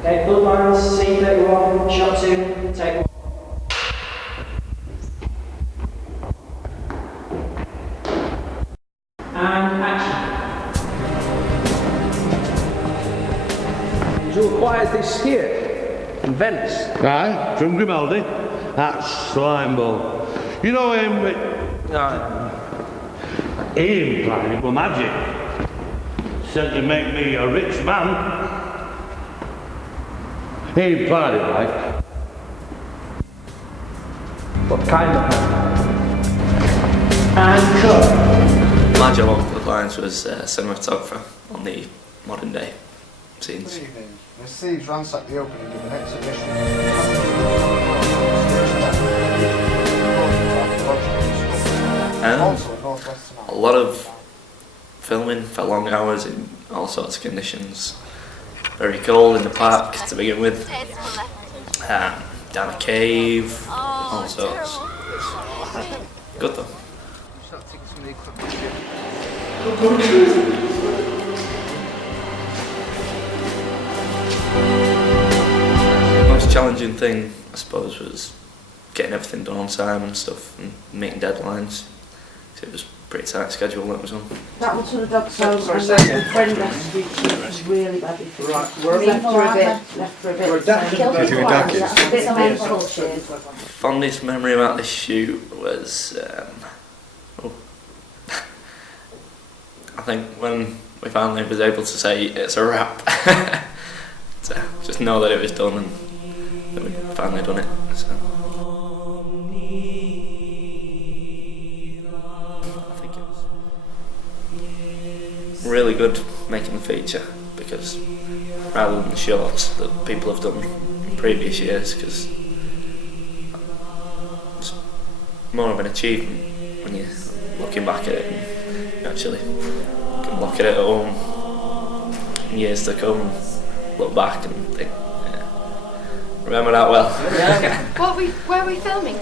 Okay, Bloodlines, scene 31, shot 2, take 1. And action. You acquired this here in Venice? Aye, from Grimaldi. That slime ball. You know him, he implied it were magic. Said to make me a rich man. He implied it like. What kind of man? And cut. My job on Bloodlines was cinematographer on the modern day scenes. Good evening. Miss Thieves ransacked the opening of an exhibition. A lot of filming for long hours in all sorts of conditions. Very cold in the park to begin with. Down a cave, all sorts. Good though. The most challenging thing, I suppose, was getting everything done on time and stuff, and meeting deadlines. It was a pretty tight schedule that was on. That one sort of dog sounds and the friend rescue was really badly for Right, left for a bit. Fondest memory about this shoot was, I think when we finally was able to say it's a wrap. So just know that it was done and that we'd finally done it. So. Really good making the feature, because rather than the shorts that people have done in previous years, because it's more of an achievement when you're looking back at it and you actually can look at it at home in years to come and look back and think, yeah, remember that well. Where are we filming?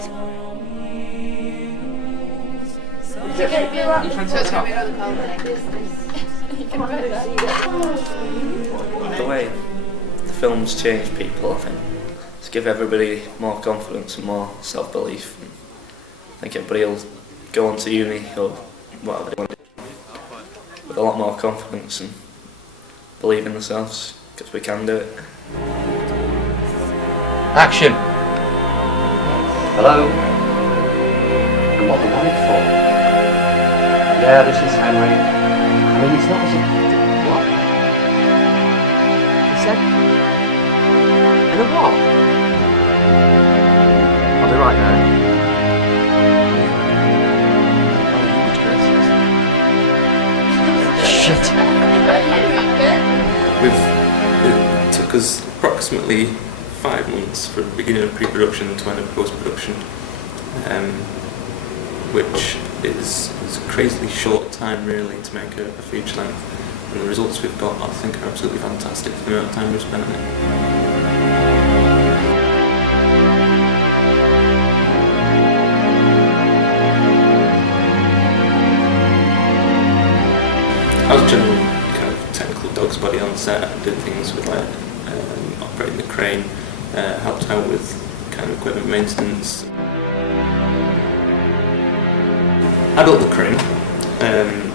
The way the films change people, I think, to give everybody more confidence and more self-belief. And I think everybody will go on to uni or whatever they want to do with a lot more confidence and believe in themselves, because we can do it. Action! Hello? And what the money for? Yeah, this is Henry. I mean, it's not as if... What? He said... And a what? I'll be right there. Shit! It took us approximately 5 months from the beginning of pre-production to end of post-production, which is a crazily short time really to make a feature length, and the results we've got I think are absolutely fantastic for the amount of time we've spent on it. I was a general kind of technical dog's body on set. I did things with like operating the crane, helped out with kind of equipment maintenance. I built the crane and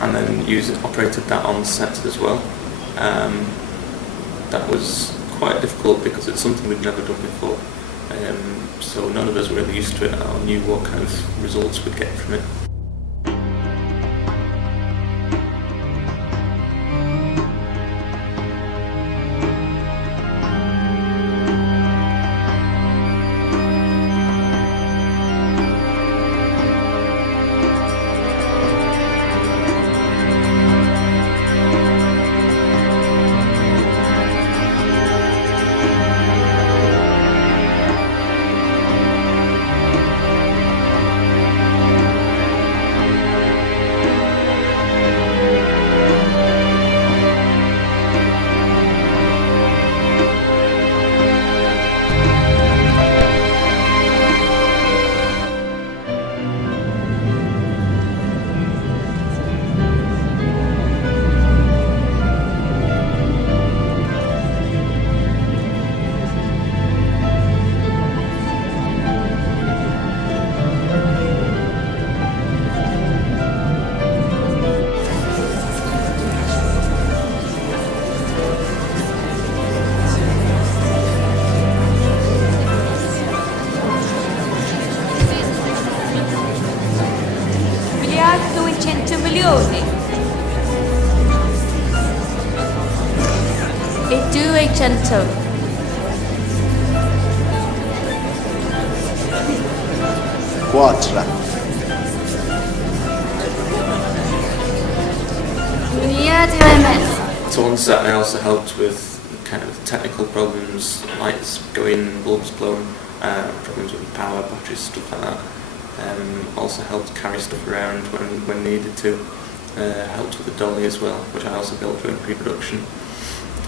then operated that on set as well. That was quite difficult because it's something we'd never done before. So none of us were really used to it or knew what kind of results we'd get from it. 200. Quattro. So on set I also helped with kind of technical problems, lights going, bulbs blowing, problems with power, batteries, stuff like that. Also helped carry stuff around when needed to. Helped with the dolly as well, which I also built during pre-production.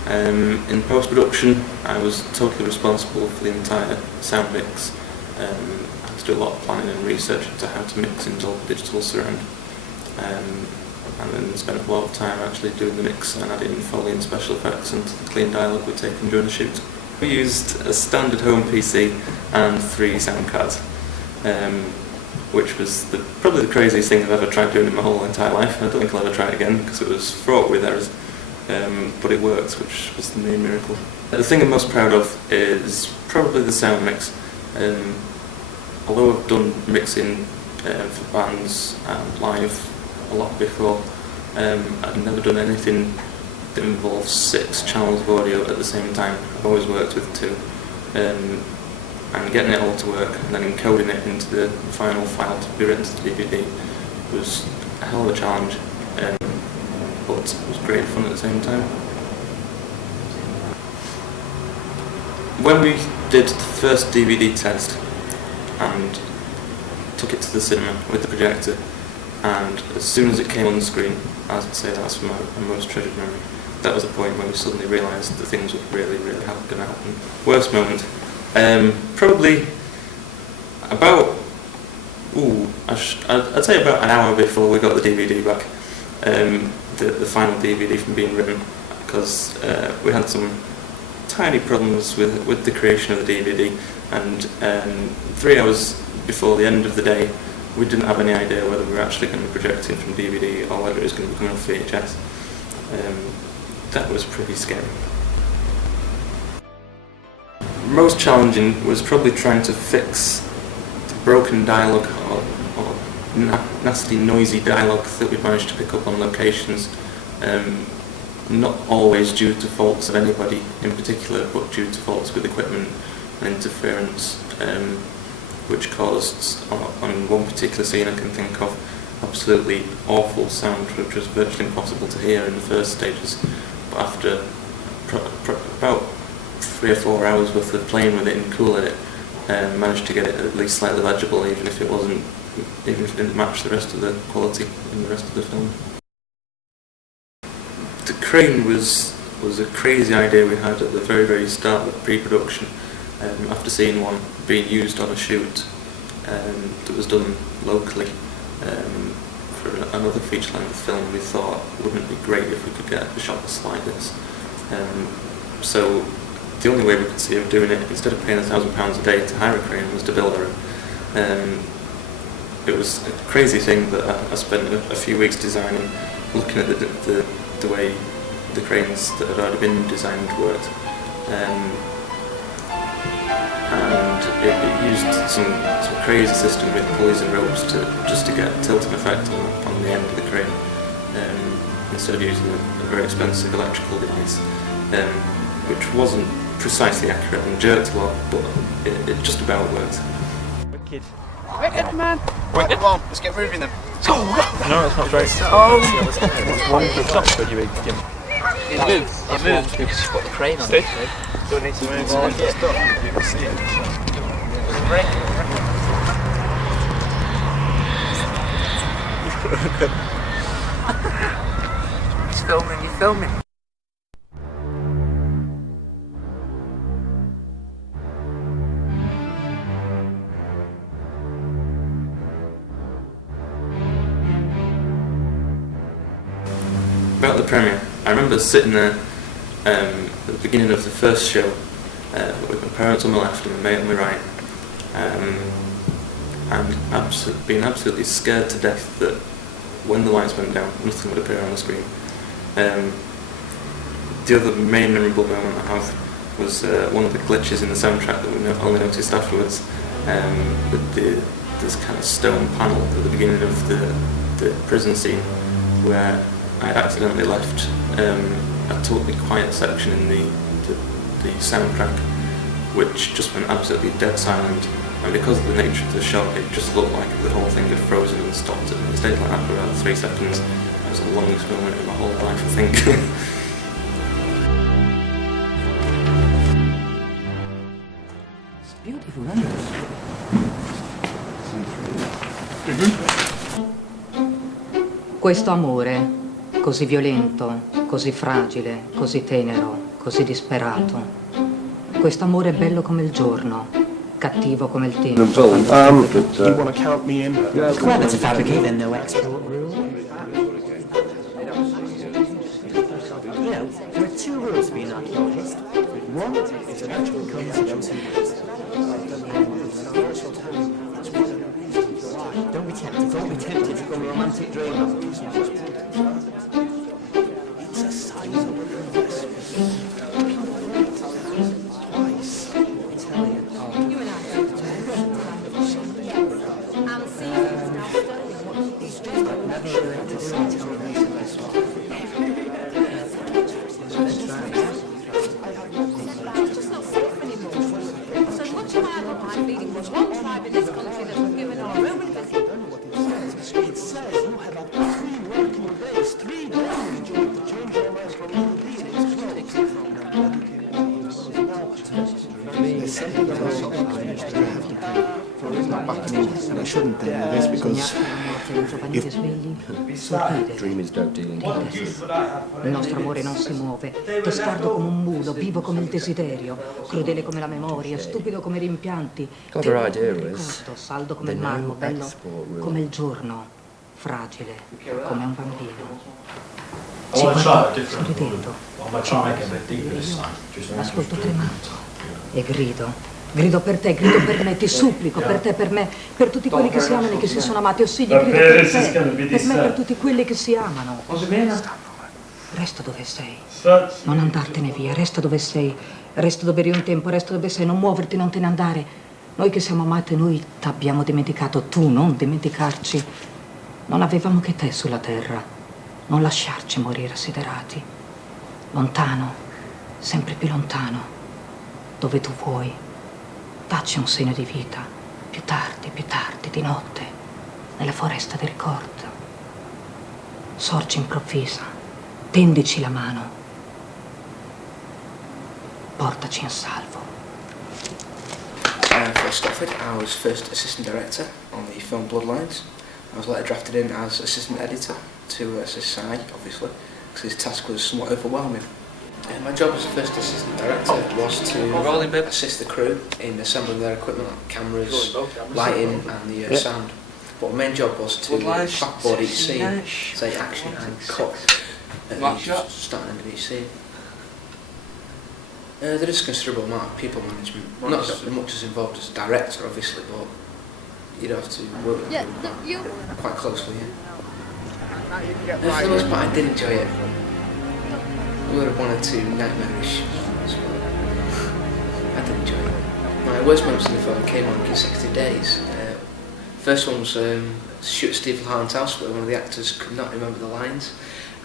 In post-production I was totally responsible for the entire sound mix. I had to do a lot of planning and research into how to mix in Dolby Digital Surround. And then spent a lot of time actually doing the mix and adding Foley and special effects and clean dialogue we'd taken during the shoot. We used a standard home PC and 3 sound cards, which was probably the craziest thing I've ever tried doing in my whole entire life. I don't think I'll ever try it again because it was fraught with errors, but it worked, which was the main miracle. The thing I'm most proud of is probably the sound mix. Although I've done mixing for bands and live a lot before, I've never done anything that involves 6 channels of audio at the same time. I've always worked with 2, and getting it all to work and then encoding it into the final file to be written to the DVD was a hell of a challenge, but it was great fun at the same time. When we did the first DVD test and took it to the cinema with the projector, and as soon as it came on the screen, I would say that's my most treasured memory. That was the point where we suddenly realised that things were really, really going to happen. Worst moment? Probably about, I'd say about an hour before we got the DVD back, the final DVD from being written, because we had some tiny problems with the creation of the DVD, and 3 hours before the end of the day, we didn't have any idea whether we were actually going to be projecting from DVD or whether it was going to be coming off VHS. That was pretty scary. Most challenging was probably trying to fix the broken dialogue or nasty, noisy dialogue that we managed to pick up on locations. Not always due to faults of anybody in particular, but due to faults with equipment and interference, which caused, on one particular scene I can think of, absolutely awful sound, which was virtually impossible to hear in the first stages. But after about 3 or 4 hours worth of playing with it and cooling it, managed to get it at least slightly legible, even if it didn't match the rest of the quality in the rest of the film. The crane was a crazy idea we had at the very, very start of pre-production. After seeing one being used on a shoot that was done locally for another feature-length film, we thought, wouldn't it be great if we could get a shot that's like this? So the only way we could see of doing it, instead of paying £1,000 a day to hire a crane, was to build our own. It was a crazy thing that I spent a few weeks designing, looking at the way the cranes that had already been designed worked. And it used some crazy system with pulleys and ropes just to get tilting effect on the end of the crane, instead of using a very expensive electrical device, which wasn't precisely accurate and jerked a lot, but it just about worked. Wicked. Wicked, man! Right, come on, let's get moving then. No, that's not great. Oh! One for top for you, Jim. It moves because you've got the crane on it. Don't need to move on. You can see it. He's filming, you're filming. About the premiere, I remember sitting there at the beginning of the first show with my parents on my left and my mate on my right, and being absolutely scared to death that when the lights went down, nothing would appear on the screen. The other main memorable moment I have was one of the glitches in the soundtrack that we only noticed afterwards, with this kind of stone panel at the beginning of the prison scene, where I had accidentally left a totally quiet section in the soundtrack, which just went absolutely dead silent. And because of the nature of the shot, it just looked like the whole thing had frozen and stopped. And it stayed like that for about 3 seconds. It was the longest moment of my whole life, I think. It's beautiful, isn't it? Questo amore, così violento, così fragile, così tenero, così disperato. Questo amore è bello come il giorno, cattivo come il tempo. You want to count me in? It's clever to fabricate a no export rule. You know, there are 2 rules to being an archaeologist. One is an actual coincidence. Don't be tempted to become a romantic dreamer. It's a sign of progress. Twice. Italian. You and I. And see Never really to do Italian. it's just not safe anymore. So much of my life leading was one tribe in this country that was given our Roman visit. It says you have had 3 working days, 3 days to change your mind from and I shouldn't think of this because Dream is dope dealing. Il nostro amore non si muove, testardo come un mulo, vivo come il desiderio, crudele come la memoria, stupido come i rimpianti, God, her idea come il was ricordo, saldo come il marmo, bello come il giorno, fragile come un bambino. Ci guarda sorridendo. Io ascolto tremando e grido per te, grido per me, ti supplico, per te, per me, per tutti quelli che si amano e che si sono amati, ossia grido per te, per me, per tutti quelli che si amano. Resta dove sei, non andartene via, resta dove sei, resta dove eri un tempo, resta dove sei, non muoverti, non te ne andare. Noi che siamo amati, noi t'abbiamo dimenticato, tu non dimenticarci. Non avevamo che te sulla terra, non lasciarci morire assiderati. Lontano, sempre più lontano, dove tu vuoi. Dacci un segno di vita, più tardi, di notte, nella foresta del ricordo. Sorgi improvvisa, tendici la mano, portaci in salvo. For Stafford, I was first assistant director on the film Bloodlines. I was later drafted in as assistant editor to assist Si, obviously, because his task was somewhat overwhelming. My job as first assistant director was to assist the crew in assembling their equipment, like cameras, lighting and the sound. But my main job was to backboard each scene, say action and cut at each start and end of each scene. There is a considerable amount of people management, not as much as involved as a director obviously, but you'd have to work with them quite closely. For the most part I did enjoy it. There were 1 or 2 nightmarish as well. I did enjoy it. My worst moments in the film came on consecutive days. First one was shoot at Stephen Harlan's house where one of the actors could not remember the lines,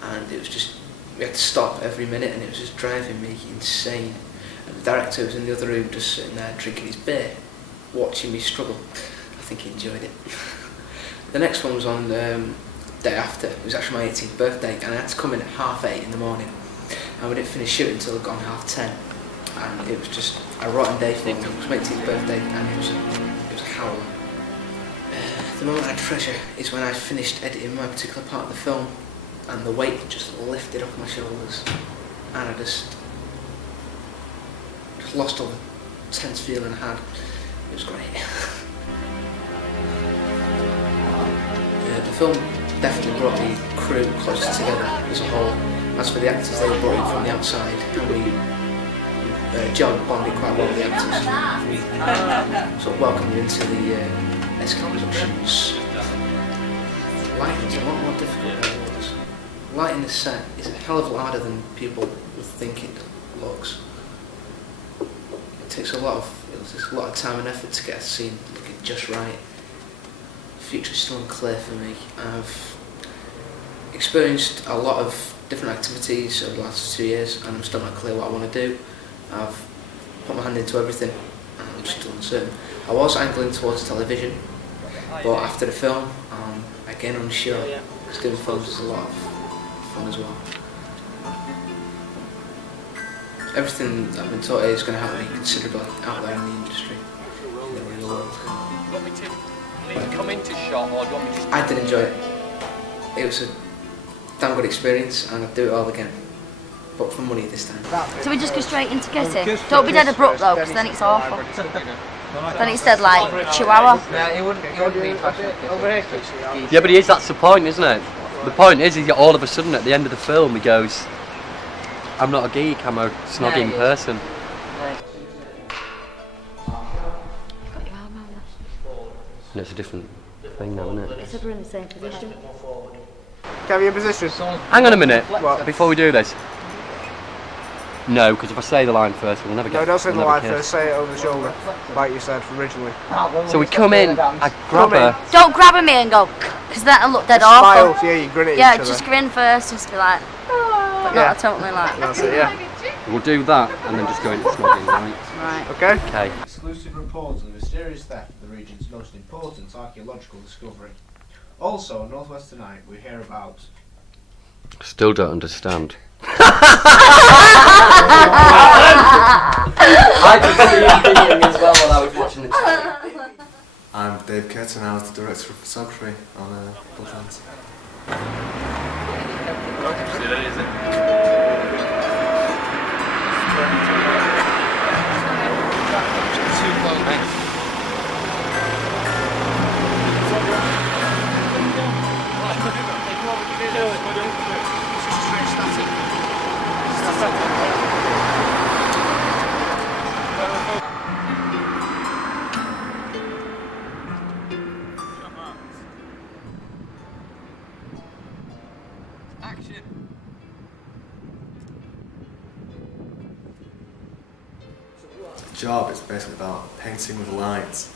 and it was just, we had to stop every minute and it was just driving me insane. And the director was in the other room just sitting there drinking his beer, watching me struggle. I think he enjoyed it. The next one was on the day after. It was actually my 18th birthday and I had to come in at 8:30 in the morning. And we didn't finish shooting until it had gone 10:30, and it was just a rotten day for me. It was my 18th birthday and it was a howl. The moment I treasure is when I finished editing my particular part of the film and the weight just lifted off my shoulders and I just lost all the tense feeling I had. It was great. The film definitely brought the crew closer together as a whole. As for the actors, they were brought in from the outside, and John bonded quite well with the actors. We sort of welcomed them into the SK productions. Lighting's a lot more difficult than it was. Lighting the set is a hell of a lot harder than people would think it looks. It takes a lot of time and effort to get a scene looking just right. The future is still unclear for me. I've experienced a lot of different activities over the last 2 years, and I'm still not clear what I want to do. I've put my hand into everything, and I'm just uncertain. I was angling towards television, but after the film, I'm again unsure. Because doing films is a lot of fun as well. Everything I've been taught here is going to help me considerably out there in the industry, in the real world. Do you want me to come into shot, or do you want me to... I did enjoy it. It was a damn good experience, and I'd do it all again. But for money this time. So we just go straight into Kitty? Don't be dead abrupt though, because then it's awful. Then it's dead like Chihuahua. Yeah, it wouldn't be passionate. Yeah, but that's the point, isn't it? The point is, all of a sudden at the end of the film, he goes, I'm not a geek, I'm a snogging person. And it's a different thing now, isn't it? It's we're in the same position. Can we in position? Hang on a minute, before we do this. No, because if I say the line first, we'll never get. No, don't say the line first, say it over the shoulder, like you said originally. So we come in, I grab her. Don't grab at me and go, because that'll look dead Smile, awful. yeah, you grin at each Yeah, other. just grin first, just be like, but not totally like. That's it, yeah. We'll do that and then just go into snogging, right? Right. Okay. Okay. Exclusive reports on the mysterious theft of the region's most important archaeological discovery. Also, on Northwest Tonight, we hear about... Still don't understand. I could see you thinking as well while I was watching the TV. I'm Dave Curtin, I was the director of photography on Bloodlines. The job is basically about painting with light,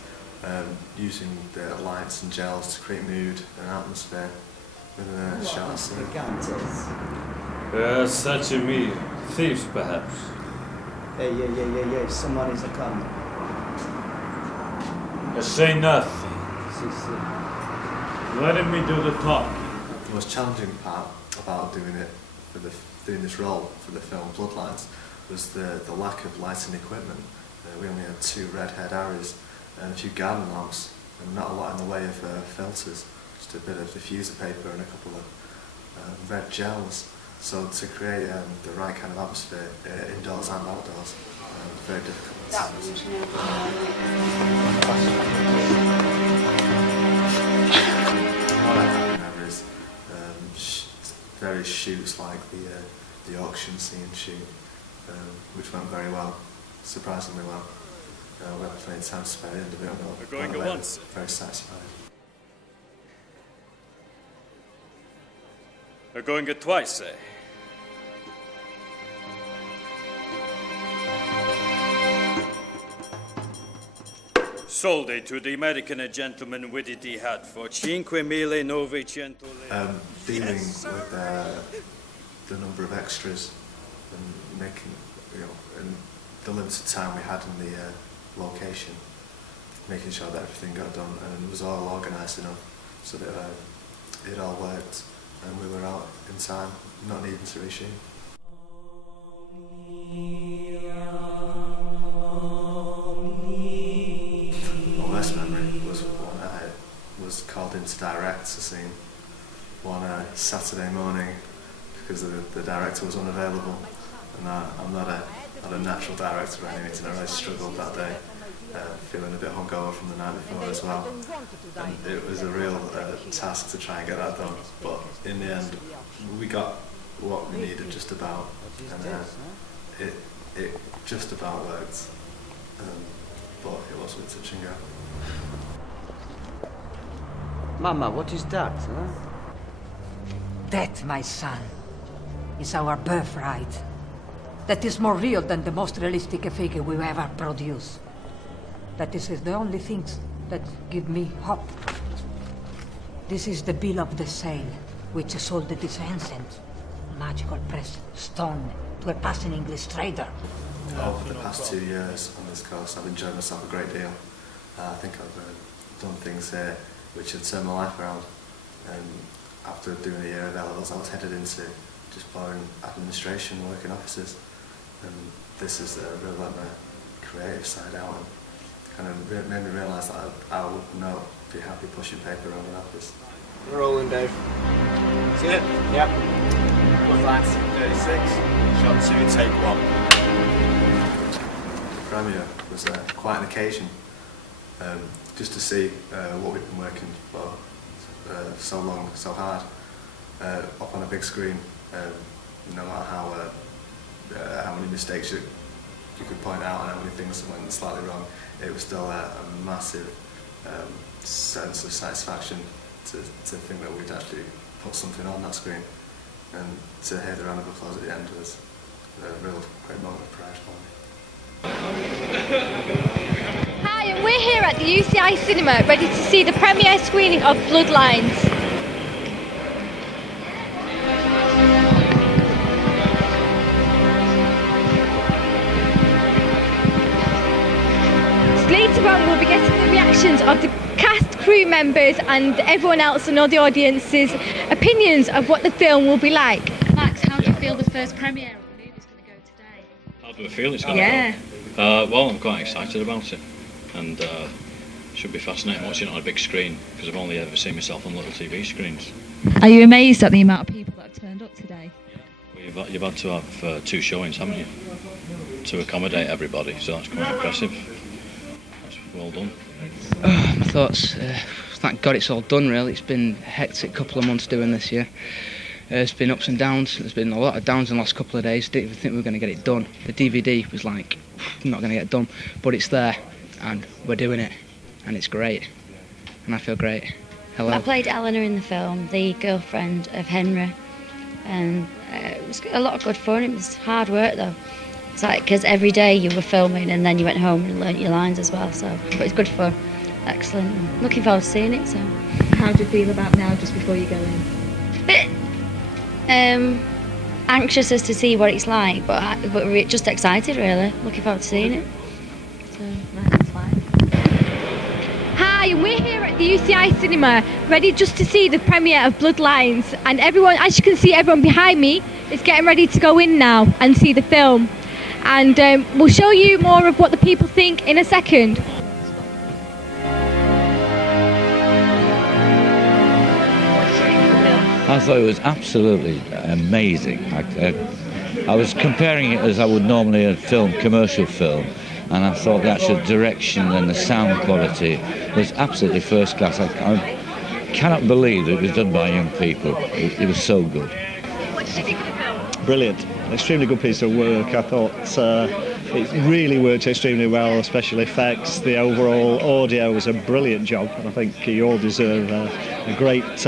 using the lights and gels to create mood and atmosphere within a shot scene. Such a me. Thieves, perhaps. Hey, someone is a coming. Say nothing. Letting me do the talk. The most challenging part about doing this role for the film Bloodlines was the lack of lighting equipment. We only had 2 red-haired arrows and a few garden lamps, and not a lot in the way of filters, just a bit of diffuser paper and a couple of red gels. So to create the right kind of atmosphere indoors and outdoors, very difficult. What I have is various shoots like the auction scene shoot, which went very well. Surprisingly well. We had plenty of time to spare and a bit of We're going at once. Very satisfied. We're going it twice, eh? Sold it to the American gentleman with it he had for $5,900. Dealing with the number of extras and making, and the limited time we had in the location, making sure that everything got done and it was all organised enough so that it all worked and we were out in time, not needing to reshoot. My worst memory was when I was called in to direct a scene one Saturday morning because the director was unavailable, and I'm not a natural director by any means, and I really struggled that day, feeling a bit hungover from the night before as well. And it was a real task to try and get that done, but in the end we got what we needed just about, and it just about worked, but it was a bit touch and go. Mama, what is that? Huh? That, my son, is our birthright. That is more real than the most realistic figure we ever produce. That is the only things that give me hope. This is the bill of the sale, which sold this ancient. magical press stone to a passing English trader. Over the past 2 years on this course, I've enjoyed myself a great deal. I think I've done things here which have turned my life around. After doing a year of L-levels, I was headed into just boring administration, work in offices, and this is really let my creative side out and kind of made me realise that I would not be happy pushing paper around an office. We're rolling, Dave. See it? Yep. Bloodlines 36, shot 2, take 1. The premiere was quite an occasion, just to see what we've been working for so long, so hard, up on a big screen. No matter how many mistakes you could point out and how many things went slightly wrong, it was still a massive sense of satisfaction to think that we'd actually put something on that screen, and to hear the round of applause at the end was a real great moment of pride for me. Hi, and we're here at the UCI Cinema ready to see the premiere screening of Bloodlines. Later on we'll be getting the reactions of the cast, crew members and everyone else and all the audience's opinions of what the film will be like. Max, how do you feel the first premiere of the movie's going to go today? How do I feel it's going to go? Well, I'm quite excited about it, and it should be fascinating watching it on a big screen, because I've only ever seen myself on little TV screens. Are you amazed at the amount of people that have turned up today? Well, you've had to have 2 showings, haven't you, to accommodate everybody, so that's quite impressive. That's well done. My thoughts, thank God it's all done really. It's been a hectic couple of months doing this year. There's been ups and downs. There's been a lot of downs in the last couple of days. Didn't even think we were going to get it done. The DVD was like, not going to get done, but it's there and we're doing it and it's great and I feel great. Hello. I played Eleanor in the film, the girlfriend of Henry, and it was a lot of good fun. It was hard work though. It's like, because every day you were filming and then you went home and learnt your lines as well, so, but it's good fun. Excellent. I'm looking forward to seeing it. So, how do you feel about now, just before you go in? Bit anxious as to see what it's like, but we're just excited really. Looking forward to seeing it. So that's fine. Hi, and we're here at the UCI Cinema, ready just to see the premiere of Bloodlines, and everyone, as you can see, everyone behind me is getting ready to go in now and see the film, and we'll show you more of what the people think in a second. I thought it was absolutely amazing. I was comparing it as I would normally a commercial film, and I thought the actual direction and the sound quality was absolutely first class. I cannot believe that it was done by young people. It was so good. What did you think of the film? Brilliant. An extremely good piece of work. I thought it really worked extremely well, special effects. The overall audio was a brilliant job, and I think you all deserve a great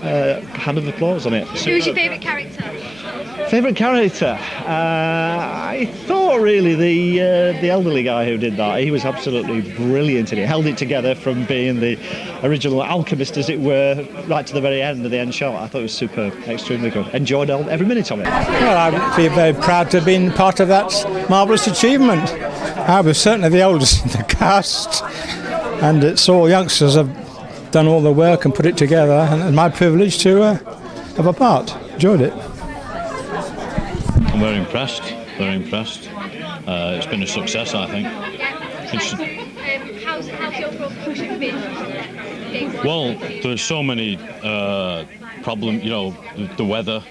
hand of applause on it. Who was your favourite character? Favourite character? I thought really the elderly guy who did that. He was absolutely brilliant in it. Held it together from being the original alchemist, as it were, right to the very end of the end shot. I thought it was superb, extremely good. Enjoyed every minute of it. Well, I feel very proud to have been part of that marvellous achievement. I was certainly the oldest in the cast, and it's all youngsters have done all the work and put it together, and it's my privilege to have a part. Enjoyed it. I'm very impressed, very impressed. It's been a success, I think. How's your production been? Well, there's so many problems, you know, the weather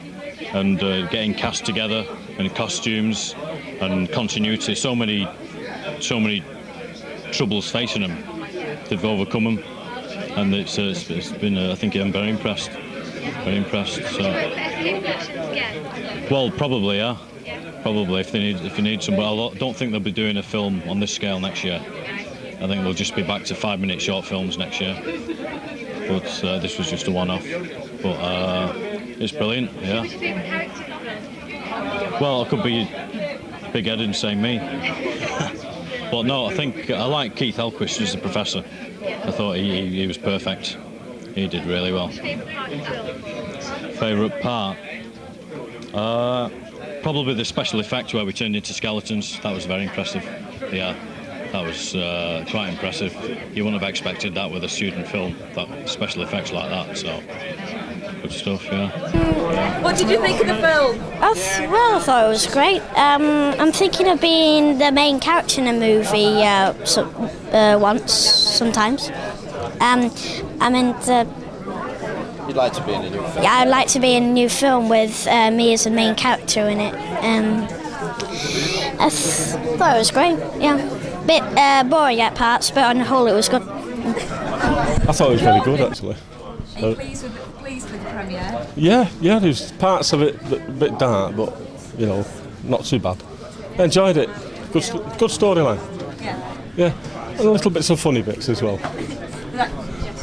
and getting cast together and costumes and continuity, so many troubles facing them. They've overcome them. And it's been, I think I'm very impressed. Very impressed. So. Well, probably, yeah. Probably if you need some. But I don't think they'll be doing a film on this scale next year. I think they'll just be back to 5-minute short films next year. But this was just a one-off. But it's brilliant, yeah. Who's your favourite character? Well, I could be big-headed and say me. But no, I think I like Keith Elquist as the professor. I thought he was perfect. He did really well. Favourite part? Probably the special effect where we turned into skeletons. That was very impressive. Yeah, that was quite impressive. You wouldn't have expected that with a student film, that special effects like that. So good stuff. Yeah. What did you think of the film? Well, I thought it was great. I'm thinking of being the main character in a movie once, sometimes. I meant. You'd like to be in a new film? Yeah, I'd like to be in a new film with me as the main character in it. I thought it was great. Yeah, bit boring at parts, but on the whole, it was good. I thought it was very good, actually. Are you pleased with the premiere? Yeah, there's parts of it a bit dark, but not too bad. I enjoyed it. Good storyline. Yeah, and a little bits of funny bits as well.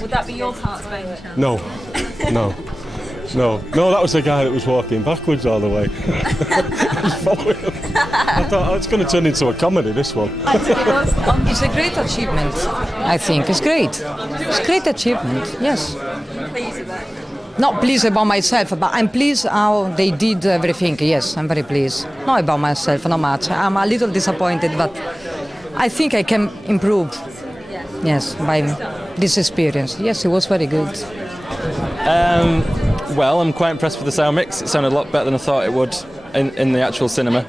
Would that be your parts by any chance? No, that was the guy that was walking backwards all the way. I thought, it's going to turn into a comedy, this one. It's a great achievement, I think. It's great. It's a great achievement, yes. Pleased with that? Not pleased about myself, but I'm pleased how they did everything. Yes, I'm very pleased. Not about myself, not much. I'm a little disappointed, but I think I can improve. Yes, by this experience. Yes, it was very good. Well, I'm quite impressed with the sound mix. It sounded a lot better than I thought it would in the actual cinema.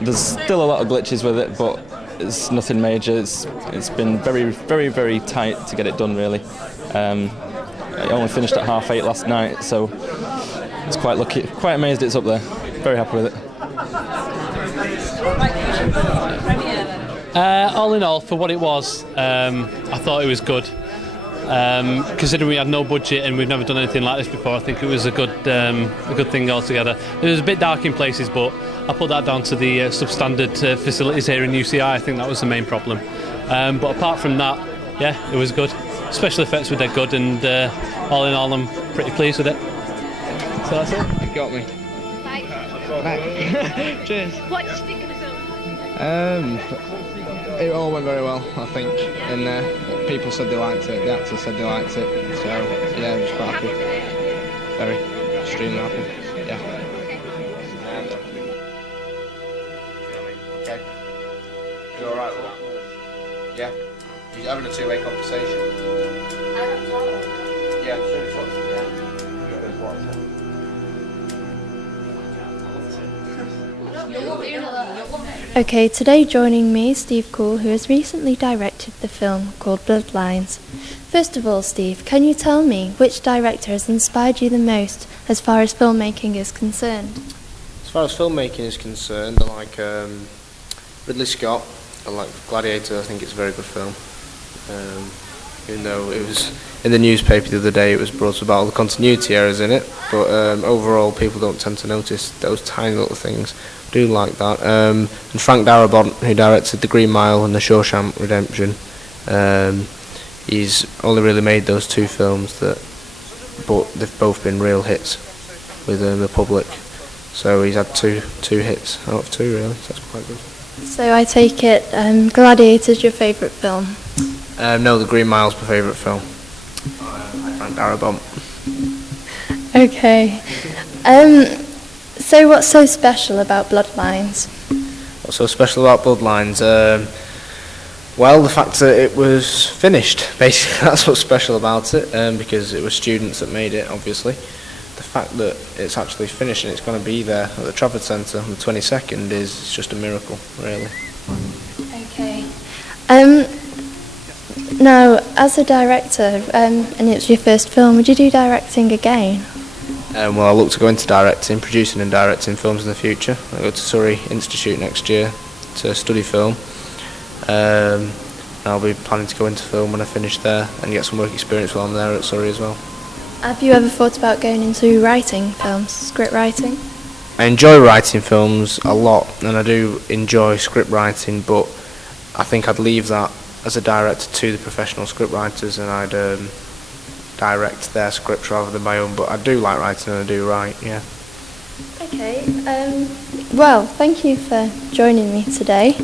There's still a lot of glitches with it, but it's nothing major. It's been very, very, very tight to get it done, really. I only finished at 8:30 last night, so it's quite lucky. Quite amazed it's up there. Very happy with it. All in all, for what it was, I thought it was good. Considering we had no budget and we've never done anything like this before, I think it was a good thing altogether. It was a bit dark in places, but I put that down to the substandard facilities here in UCI. I think that was the main problem. But apart from that, yeah, it was good. Special effects were dead good, and all in all, I'm pretty pleased with it. So that's it. You got me. Bye. Cheers. What did you think of the film? It all went very well, I think, and people said they liked it, the actors said they liked it, so yeah, I was quite happy. Very, extremely happy, yeah. Okay. You alright with that? Yeah? You're having a two-way conversation? Yeah, Okay, today joining me is Steve Cool, who has recently directed the film called Bloodlines. First of all, Steve, can you tell me which director has inspired you the most as far as filmmaking is concerned? As far as filmmaking is concerned, I like Ridley Scott. I like Gladiator. I think it's a very good film. Even though it was in the newspaper the other day, it was brought about all the continuity errors in it, but overall people don't tend to notice those tiny little things. I do like that. And Frank Darabont, who directed The Green Mile and The Shawshank Redemption, he's only really made those two films, but they've both been real hits with the public. So he's had two hits out of two, really, so that's quite good. So I take it Gladiator's your favourite film? No, The Green Mile's my favourite film. Frank Darabont. Okay. So what's so special about Bloodlines? What's so special about Bloodlines? Well, the fact that it was finished, basically, that's what's special about it, because it was students that made it, obviously. The fact that it's actually finished and it's going to be there at the Trafford Centre on the 22nd is just a miracle, really. Okay. Now, as a director, and it's your first film, would you do directing again? Well, I look to go into directing, producing and directing films in the future. I go to Surrey Institute next year to study film. I'll be planning to go into film when I finish there and get some work experience while I'm there at Surrey as well. Have you ever thought about going into writing films, script writing? I enjoy writing films a lot, and I do enjoy script writing, but I think I'd leave that as a director to the professional script writers, and I'd direct their scripts rather than my own. But I do like writing and I do write, yeah. Okay, well, thank you for joining me today,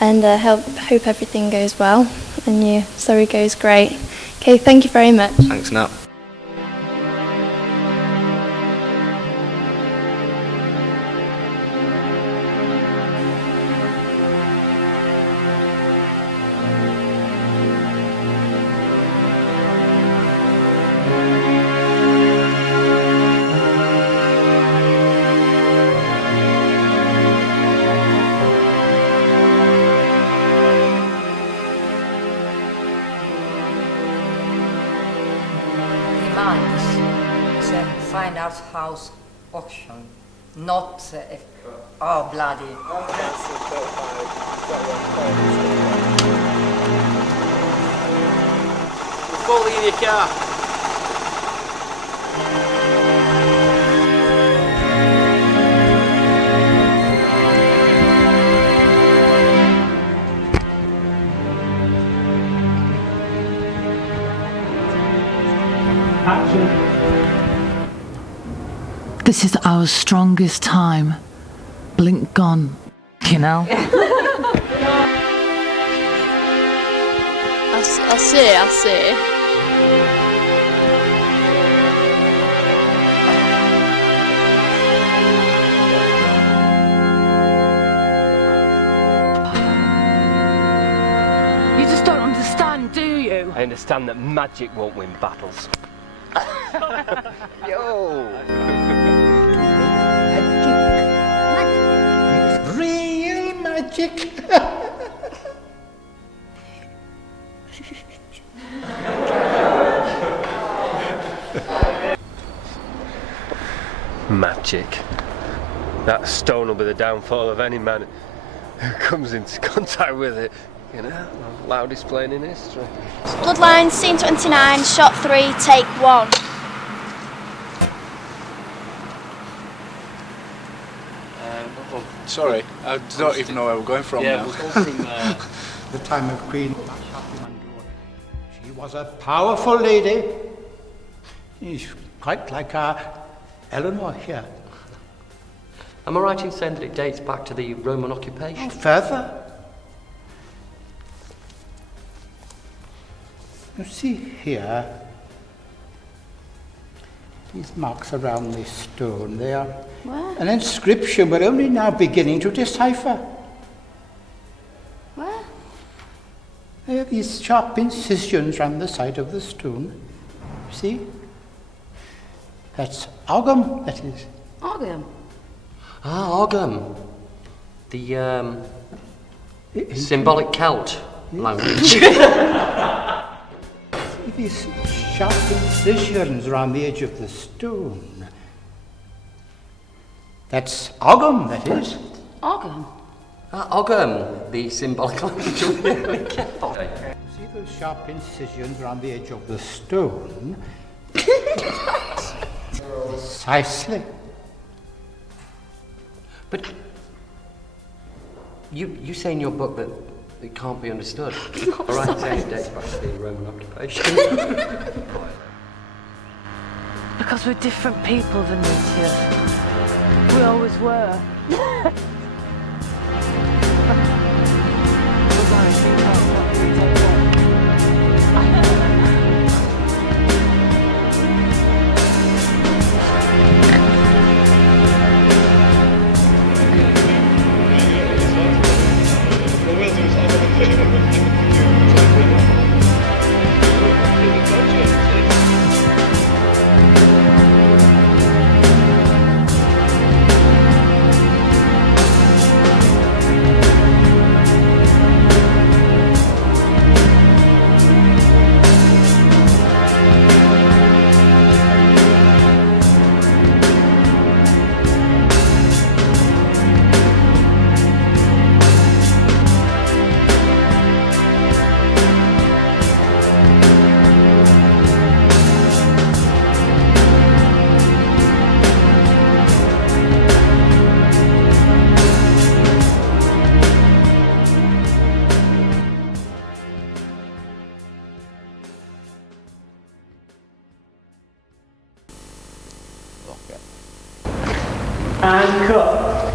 and hope everything goes well and your story goes great. Okay, thank you very much. Thanks, Nat. art house auction, not oh bloody. Falling in your car. This is our strongest time. Blink gone, you know? I see. You just don't understand, do you? I understand that magic won't win battles. Yo! Real magic. Magic. That stone will be the downfall of any man who comes into contact with it. You know, the loudest plane in history. Bloodlines, scene 29, shot 3, take 1. Sorry, I don't even know where we're going from now. We'll go from The time of Queen. She was a powerful lady. She's quite like our Eleanor here. Am I right in saying that it dates back to the Roman occupation? Further. You see here, these marks around this stone, they are an inscription we're only now beginning to decipher. Where? They have these sharp incisions round the side of the stone. See? That's Ogam, that is. Ogam? Ah, Ogam. The, symbolic Celt language. These sharp incisions around the edge of the stone. That's Ogam, that is. Ogam? Ogam, the symbolic language of the Celt. See those sharp incisions around the edge of the stone? Precisely. But you say in your book that it can't be understood. All right, saying it dates back to the Roman occupation. Because we're different people, Vinicius. We always were. And cut.